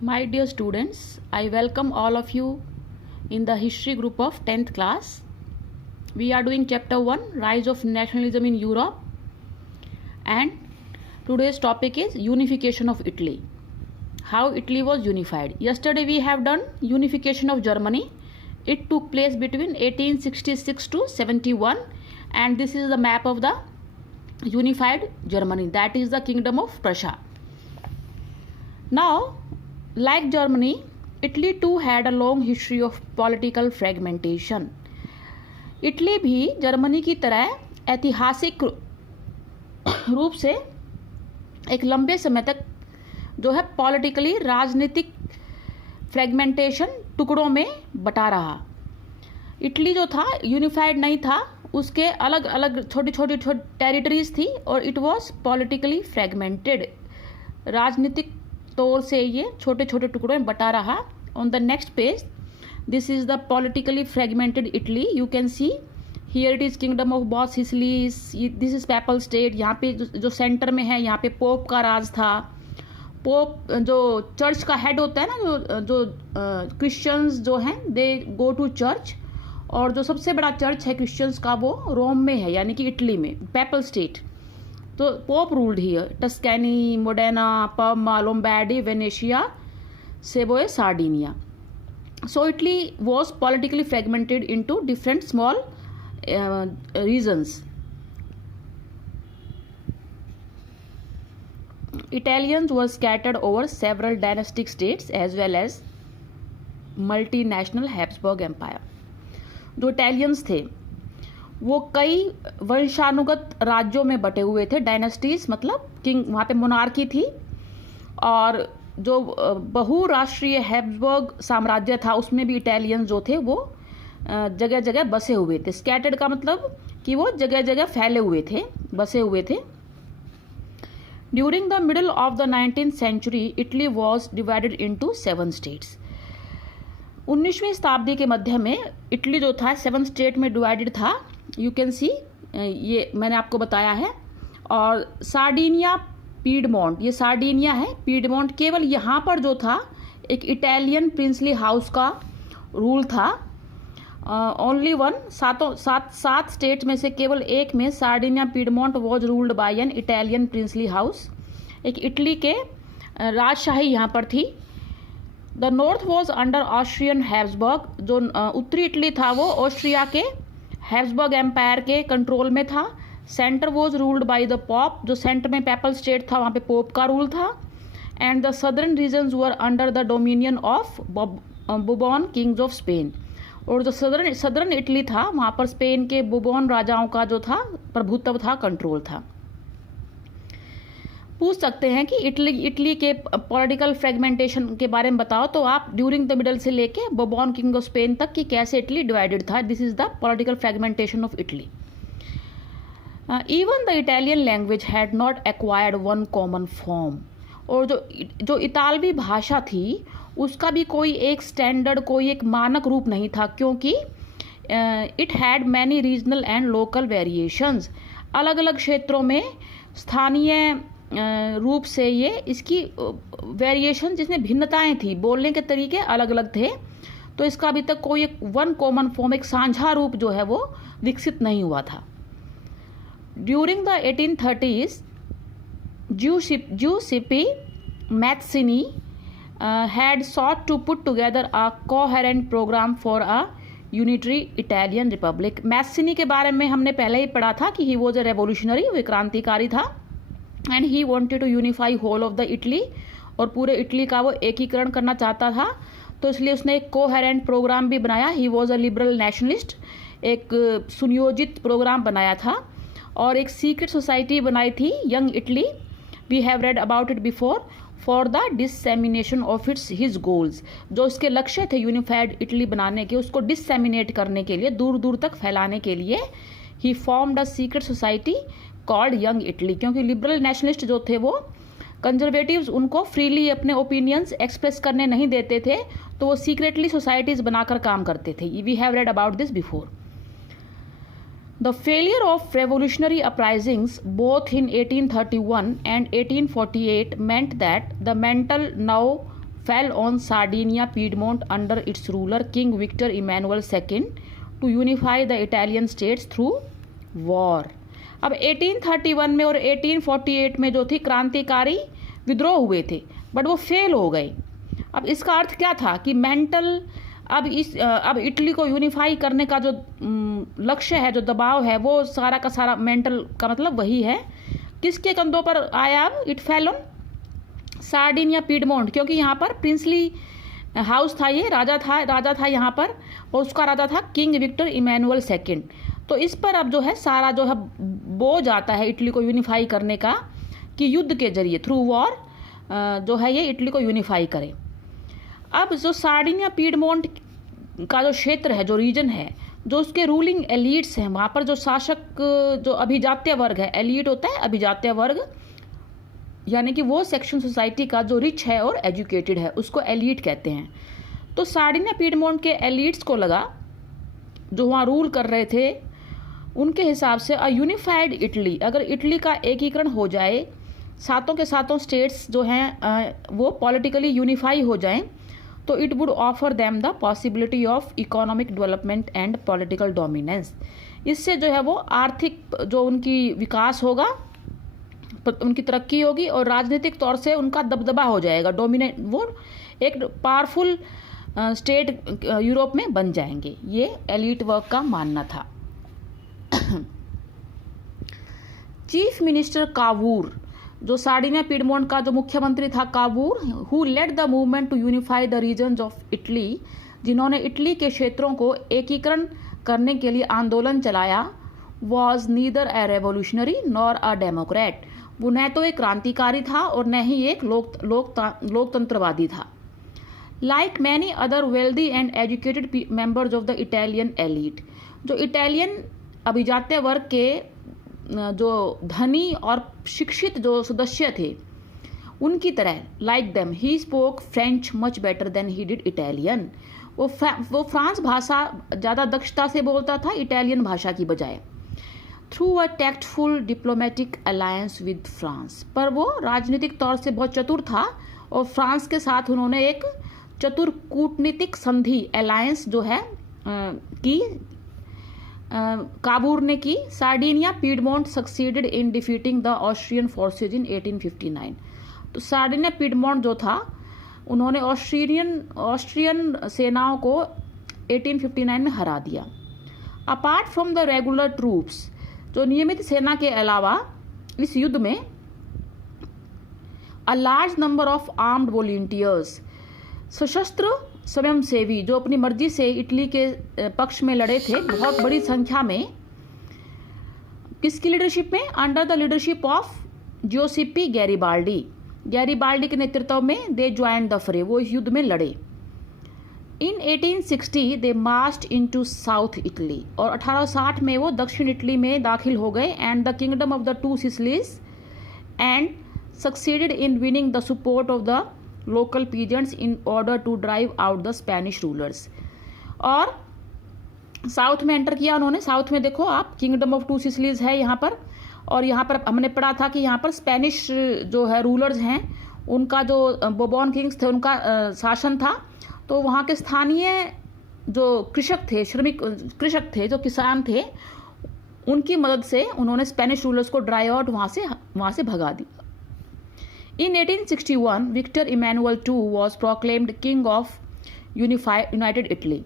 My dear students, I welcome all of you in the history group of 10th class. We are doing chapter 1, Rise of Nationalism in Europe, and today's topic is unification of Italy. How Italy was unified. Yesterday we have done unification of Germany. It took place between 1866 to 71, and this is the map of the unified Germany, that is the Kingdom of Prussia. Now, like Germany, Italy too had a long history of political fragmentation. Italy भी Germany की तरह ऐतिहासिक रूप से एक लंबे समय तक जो है पॉलिटिकली राजनीतिक फ्रेगमेंटेशन टुकड़ों में बटा रहा। इटली जो था यूनिफाइड नहीं था, उसके अलग अलग छोटी छोटी टेरिटरीज थी और इट वाज पॉलिटिकली फ्रेगमेंटेड। राजनीतिक तौर से ये छोटे छोटे टुकड़ों में बटा रहा। On the next page, this is the politically fragmented Italy. You can see here it is kingdom of boss Sicily, this is PayPal state. यहाँ पे जो सेंटर में है, यहाँ पे पोप का राज था। पोप जो चर्च का हेड होता है ना, जो क्रिश्चियंस जो हैं दे गो टू चर्च, और जो सबसे बड़ा चर्च है क्रिश्चियंस का वो रोम में है, यानी कि इटली में, पेपल स्टेट। तो pope ruled here Tuscany, Modena, Parma, Lombardy, Venetia, Savoy, Sardinia. So Italy was politically fragmented into different small regions. Italians were scattered over several dynastic states as well as multinational Habsburg Empire. जो Italians थे वो कई वंशानुगत राज्यों में बटे हुए थे। डायनेस्टीज मतलब किंग, वहाँ पे मोनार्की थी, और जो बहुराष्ट्रीय हैब्सबर्ग साम्राज्य था उसमें भी इटालियन जो थे वो जगह जगह बसे हुए थे। स्कैटर्ड का मतलब कि वो जगह जगह फैले हुए थे, बसे हुए थे। During the middle of the 19th century Italy was divided into 7 states. 19वीं शताब्दी के मध्य में इटली जो था 7 स्टेट में डिवाइडेड था। यू कैन सी, ये मैंने आपको बताया है। और सार्डिनिया, पीडमोंट, ये सार्डिनिया है, पीडमोंट, केवल यहाँ पर जो था एक इटालियन प्रिंसली हाउस का रूल था। ओनली वन, सात स्टेट में से केवल एक में Sardinia piedmont was ruled bye an Italian princely house. एक इटली के राजशाही यहाँ पर थी। The north was under Austrian Habsburg. जो उत्तरी इटली था वो ऑस्ट्रिया के हैब्सबर्ग एम्पायर के कंट्रोल में था। Centre was ruled by the pope. जो सेंटर में पेपल स्टेट था वहाँ पे पोप का रूल था। And the southern regions were under the dominion of Bourbon kings of Spain. और जो सदर्न इटली था वहाँ पर स्पेन के बुबॉन राजाओं का जो था प्रभुत्व था, कंट्रोल था। पूछ सकते हैं कि इटली के पॉलिटिकल फ्रेगमेंटेशन के बारे में बताओ, तो आप ड्यूरिंग द मिडल से लेके बुबॉन किंग ऑफ स्पेन तक कि कैसे इटली डिवाइडेड था। This is the political fragmentation of Italy. Even the Italian language had not acquired one common form. और जो इतालवी भाषा थी उसका भी कोई एक स्टैंडर्ड, कोई एक मानक रूप नहीं था, क्योंकि it had many regional and local variations. अलग अलग क्षेत्रों में स्थानीय रूप से ये इसकी वेरिएशन, जिसमें भिन्नताएं थी, बोलने के तरीके अलग अलग थे। तो इसका अभी तक कोई एक वन कॉमन फॉर्म, एक साझा रूप जो है वो विकसित नहीं हुआ था। During the 1830s, Giuseppe Mazzini had sought to put together a coherent program for a unitary Italian republic. Mazzini के बारे में हमने पहले ही पढ़ा था कि he was a revolutionary, वो क्रांतिकारी था, and he wanted to unify whole of the Italy, और पूरे इटली का वो एकीकरण करना चाहता था। तो इसलिए उसने एक कोहेरेंट प्रोग्राम भी बनाया। He was a liberal nationalist, एक सुनियोजित प्रोग्राम बनाया था, और एक सीक्रेट सोसाइटी बनाई थी, young Italy. We have read about it before. For the dissemination of its his goals, जो इसके लक्ष्य थे यूनिफाइड इटली बनाने के, उसको डिससेमिनेट करने के लिए, दूर दूर तक फैलाने के लिए, he formed a secret society called Young Italy. क्योंकि लिबरल नेशनलिस्ट जो थे वो कंजर्वेटिव्स उनको फ्रीली अपने ओपिनियंस एक्सप्रेस करने नहीं देते थे, तो वो सीक्रेटली सोसाइटीज बनाकर काम करते थे। We have read about this before. The failure of revolutionary uprisings both in 1831 and 1848 meant that the mantle now fell on Sardinia Piedmont under its ruler King Victor Emmanuel II to unify the Italian states through war. अब 1831 में और 1848 में जो थी क्रांतिकारी विद्रोह हुए थे, बट वो फेल हो गए। अब इसका अर्थ क्या था कि अब इटली को यूनिफाई करने का जो लक्ष्य है, जो दबाव है, वो सारा का सारा मेंटल का मतलब वही है। किसके कंधों पर आया? अब it fell on Sardinia piedmont, क्योंकि यहाँ पर प्रिंसली हाउस था, ये राजा था यहाँ पर, और उसका राजा था किंग विक्टर इमैनुअल सेकंड। तो इस पर अब जो है सारा जो है बोझ आता है इटली को यूनिफाई करने का, कि युद्ध के जरिए थ्रू वॉर जो है ये इटली को यूनिफाई करे। अब जो सार्डिनिया पीडमोंट का जो क्षेत्र है, जो रीजन है, जो उसके रूलिंग एलिट्स हैं, वहाँ पर जो शासक जो अभिजात्य वर्ग है, एलिट होता है अभिजात्य वर्ग, यानी कि वो सेक्शन सोसाइटी का जो रिच है और एजुकेटेड है, उसको एलिट कहते हैं। तो सार्डिनिया पीडमोंट के एलिट्स को लगा, जो वहाँ रूल कर रहे थे, उनके हिसाब से अ यूनिफाइड इटली, अगर इटली का एकीकरण हो जाए, सातों के सातों स्टेट्स जो हैं वो पॉलिटिकली यूनिफाई हो जाएं, तो it would offer them the possibility of economic development and political dominance. इससे जो है वो आर्थिक जो उनकी विकास होगा, उनकी तरक्की होगी, और राजनीतिक तौर से उनका दबदबा हो जाएगा, डोमिनेट, वो एक पावरफुल स्टेट यूरोप में बन जाएंगे। ये एलिट वर्ग का मानना था। चीफ मिनिस्टर कावूर, जो सार्डिनिया पीडमोंट का जो मुख्यमंत्री था Cavour, who led the movement to unify the regions of Italy, जिन्होंने इटली के क्षेत्रों को एकीकरण करने के लिए आंदोलन चलाया, was neither a revolutionary nor a democrat. वो न तो एक क्रांतिकारी था और न ही एक लोकतंत्रवादी था। Like many other wealthy and educated members of the Italian elite, जो इटालियन अभिजात्य वर्ग के जो धनी और शिक्षित जो सदस्य थे, उनकी तरह, like them he spoke French much better than he did Italian. वो फ्रांस भाषा ज़्यादा दक्षता से बोलता था इटालियन भाषा की बजाय। Through a tactful diplomatic alliance with France, पर वो राजनीतिक तौर से बहुत चतुर था, और फ्रांस के साथ उन्होंने एक चतुर कूटनीतिक संधि अलायंस जो है की काबूर ने की। Sardinia piedmont succeeded in defeating the Austrian forces in 1859। तो सार्डिनिया पीडमोंट जो था, उन्होंने ऑस्ट्रियन सेनाओं को 1859 में हरा दिया। Apart from the regular troops, जो नियमित सेना के अलावा इस युद्ध में a large number of armed volunteers, सशस्त्र स्वयंसेवी जो अपनी मर्जी से इटली के पक्ष में लड़े थे, बहुत बड़ी संख्या में, किसकी लीडरशिप में? Under the leadership of Giuseppe Garibaldi के नेतृत्व में दे ज्वाइन द फ्रे, वो इस युद्ध में लड़े। इन 1860 दे मार्च्ड इनटू साउथ इटली, और 1860 में वो दक्षिण इटली में दाखिल हो गए, and the kingdom of the two Sicilies, and succeeded in winning the support of the local peasants in order to drive out the Spanish rulers. और साउथ में एंटर किया उन्होंने। साउथ में देखो आप, किंगडम ऑफ टू सिसिलीज है यहाँ पर, और यहाँ पर हमने पढ़ा था कि यहाँ पर स्पेनिश जो है रूलर्स हैं, उनका जो बोबॉन किंग्स थे, उनका शासन था। तो वहाँ के स्थानीय जो कृषक थे, श्रमिक कृषक थे, जो किसान थे, उनकी मदद से उन्होंने स्पेनिश रूलर्स को ड्राइव आउट वहाँ से भगा दिया। In 1861, Victor Emmanuel II was proclaimed king of United Italy.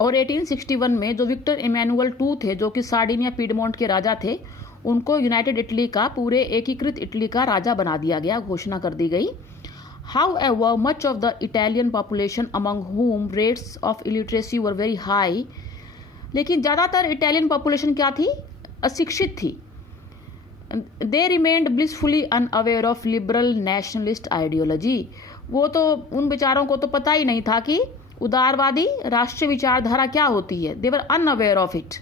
और 1861 में जो विक्टर इमैनुअल II थे, जो कि सार्डिनिया पीडमोंट के राजा थे, उनको यूनाइटेड इटली का, पूरे एकीकृत इटली का राजा बना दिया गया, घोषणा कर दी गई। However, much of the Italian population, among whom rates of illiteracy were very high, लेकिन ज़्यादातर इटालियन पॉपुलेशन क्या थी? अशिक्षित थी। They remained blissfully unaware of liberal nationalist ideology, वो तो उन विचारों को तो पता ही नहीं था कि उदारवादी राष्ट्रीय विचारधारा क्या होती है। They were unaware of it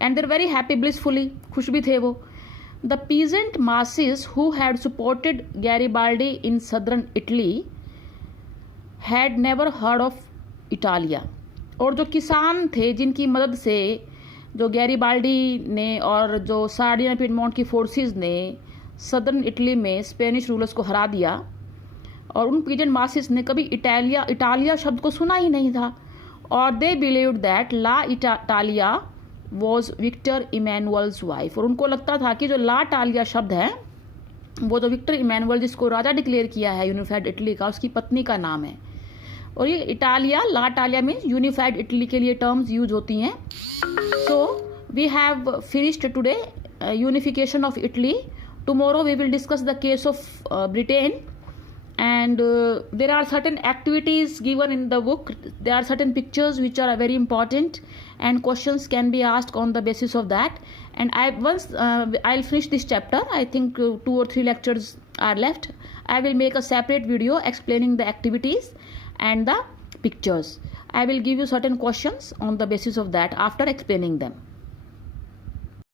and they're very happy blissfully, खुश भी थे वो। The peasant masses who had supported Garibaldi in southern Italy had never heard of Italia, और जो किसान थे जिनकी मदद से जो गैरिबाल्डी ने और जो सार्डिनिया पीडमोंट की फोर्सेस ने सदर्न इटली में स्पेनिश रूलर्स को हरा दिया, और उन पीजेंट मासेस ने कभी इटालिया शब्द को सुना ही नहीं था, और they believed that la Italia was Victor Emmanuel's wife, और उनको लगता था कि जो ला इटालिया शब्द है वो जो विक्टर इमैनुअल जिसको राजा डिक्लेयर किया है यूनिफाइड इटली का, उसकी पत्नी का नाम है। और ये इटालिया, ला इटालिया में यूनिफाइड इटली के लिए टर्म्स यूज होती हैं। So we have finished today unification of Italy. Tomorrow we will discuss the case of Britain, and there are certain activities given in the book. There are certain pictures which are very important, and questions can be asked on the basis of that. And I'll finish this chapter. I think 2 or 3 lectures are left. I will make a separate video explaining the activities and the pictures. I will give you certain questions on the basis of that after explaining them.